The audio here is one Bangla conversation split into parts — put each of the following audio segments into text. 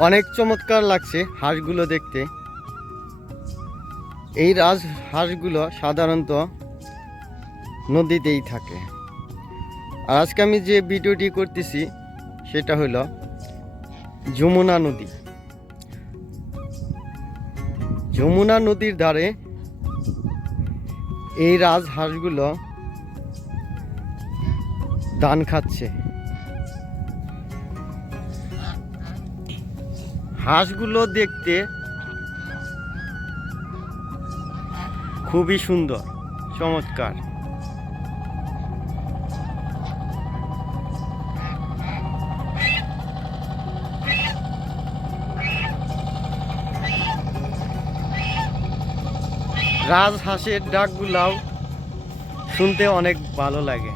অনেক চমৎকার লাগছে হাঁসগুলো দেখতে। এই রাজ হাঁসগুলো সাধারণত নদীতেই থাকে। আর আজকে আমি যে ভিডিওটি করতেছি, সেটা হলো যমুনা নদী। যমুনা নদীর ধারে এই রাজহাঁসগুলো ধান খাচ্ছে। হাঁসগুলো দেখতে খুবই সুন্দর চমৎকার। রাজহাঁসের ডাকগুলাও শুনতে অনেক ভালো লাগে।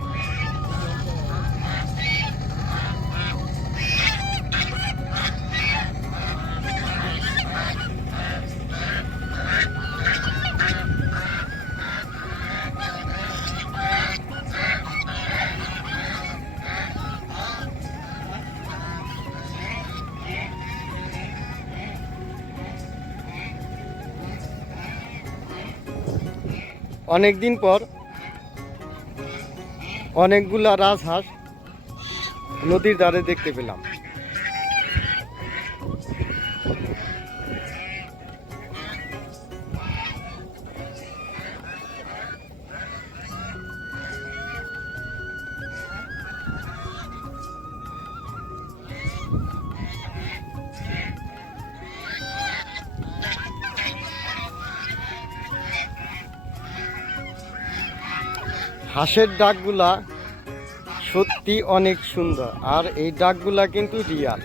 অনেক দিন পর অনেকগুলা রাজহাঁস নদীর ধারে দেখতে পেলাম। হাঁসের ডাকগুলা সত্যি অনেক সুন্দর। আর এই ডাকগুলা কিন্তু রিয়াল।